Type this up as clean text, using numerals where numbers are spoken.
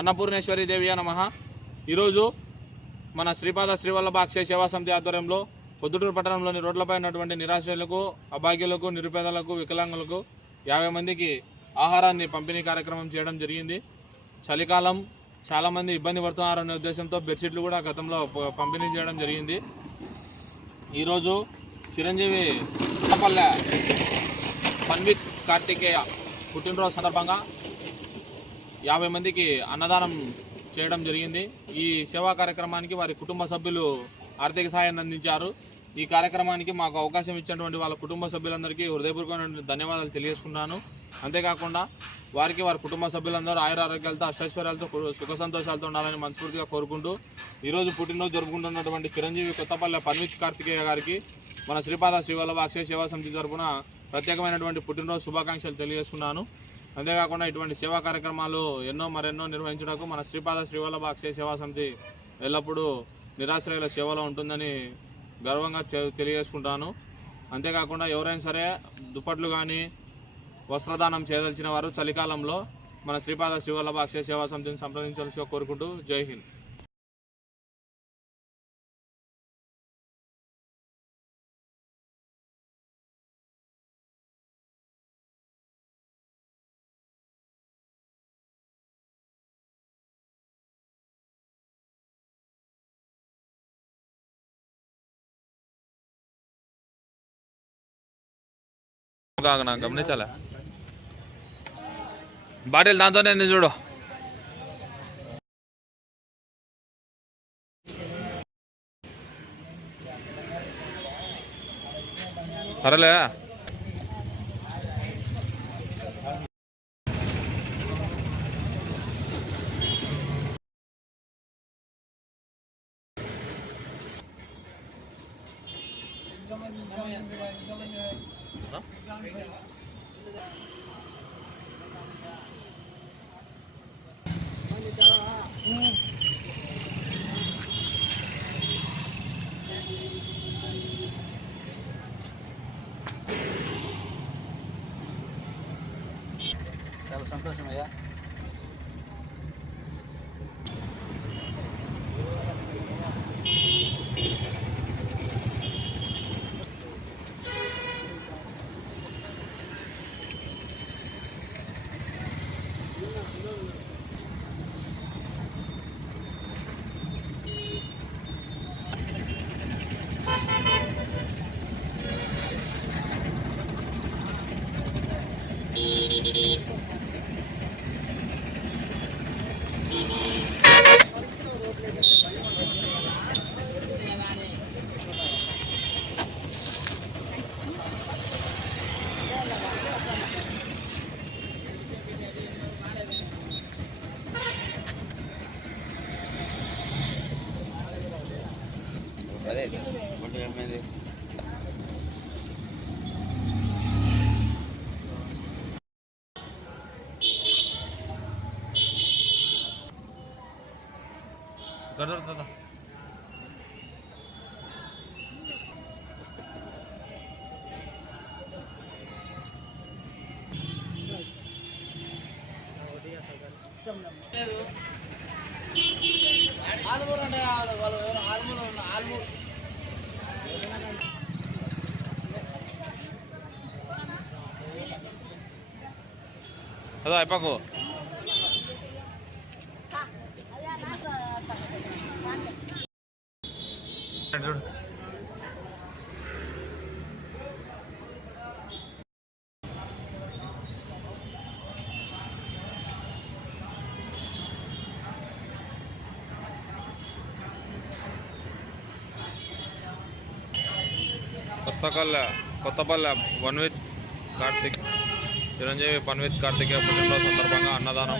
అన్నపూర్ణేశ్వరి దేవి నమః. ఈరోజు మన శ్రీపాద శ్రీవల్లభ అక్షయ సేవా సమితి ఆధ్వర్యంలో పొద్దుటూరు పట్టణంలోని రోడ్లపై ఉన్నటువంటి నిరాశ్రయులకు, అభాగ్యులకు, నిరుపేదలకు, వికలాంగులకు 50 మందికి ఆహారాన్ని పంపిణీ కార్యక్రమం చేయడం జరిగింది. చలికాలం చాలామంది ఇబ్బంది పడుతున్నారనే ఉద్దేశంతో బెడ్షీట్లు కూడా గతంలో పంపిణీ చేయడం జరిగింది. ఈరోజు చిరంజీవి కొత్తపల్లె పన్విత్ కార్తికేయ పుట్టినరోజు సందర్భంగా 50 మందికి అన్నదానం చేయడం జరిగింది. ఈ సేవా కార్యక్రమానికి వారి కుటుంబ సభ్యులు ఆర్థిక సహాయాన్ని అందించారు. ఈ కార్యక్రమానికి మాకు అవకాశం ఇచ్చినటువంటి వాళ్ళ కుటుంబ సభ్యులందరికీ హృదయపూర్వకమైన ధన్యవాదాలు తెలియజేసుకున్నాను. అంతేకాకుండా వారికి వారి కుటుంబ సభ్యులందరూ ఆయురారోగ్యాలతో, అష్టైశ్వర్యాలతో, సుఖ సంతోషాలతో ఉండాలని మనస్ఫూర్తిగా కోరుకుంటూ ఈరోజు పుట్టినరోజు జరుపుకుంటున్నటువంటి చిరంజీవి కొత్తపల్లె పన్విత్ కార్తికేయ గారికి మన శ్రీపాద శ్రీవల్లభ అక్షయ సేవా సమితి తరఫున ప్రత్యేకమైనటువంటి పుట్టినరోజు శుభాకాంక్షలు తెలియజేసుకున్నాను. అంతేకాకుండా ఇటువంటి సేవా కార్యక్రమాలు మరెన్నో నిర్వహించడానికి మన శ్రీపాద శ్రీవల్లభ అక్షయ సేవా సమితి ఎల్లప్పుడూ నిరాశ్రయుల సేవలో ఉంటుందని గర్వంగా తెలియజేసుకుంటాను. అంతేకాకుండా ఎవరైనా సరే దుప్పట్లు కానీ వస్త్రదానం చేయదలిచిన వారు చలికాలంలో మన శ్రీపాద శ్రీవల్లభ అక్షయ సేవా సమితిని సంప్రదించాల్సిగా కోరుకుంటూ జై హింద్. నాకు గమనించాలా బాటిల్ దాంతోనే ఉంది చూడు. సరేలే చాలా సంతోషం అయ్యా. అదే గుంటు ఏమైంది గడదదా ఆల్మూరు అంటే వాళ్ళు ఆల్మూరు అదా అయిపోకు చూడు. కొత్తపల్లె పన్విత్ కార్తిక్ చిరంజీవి పన్విత్ కార్తికేయ పుట్టినరోజు సందర్భంగా అన్నదానం.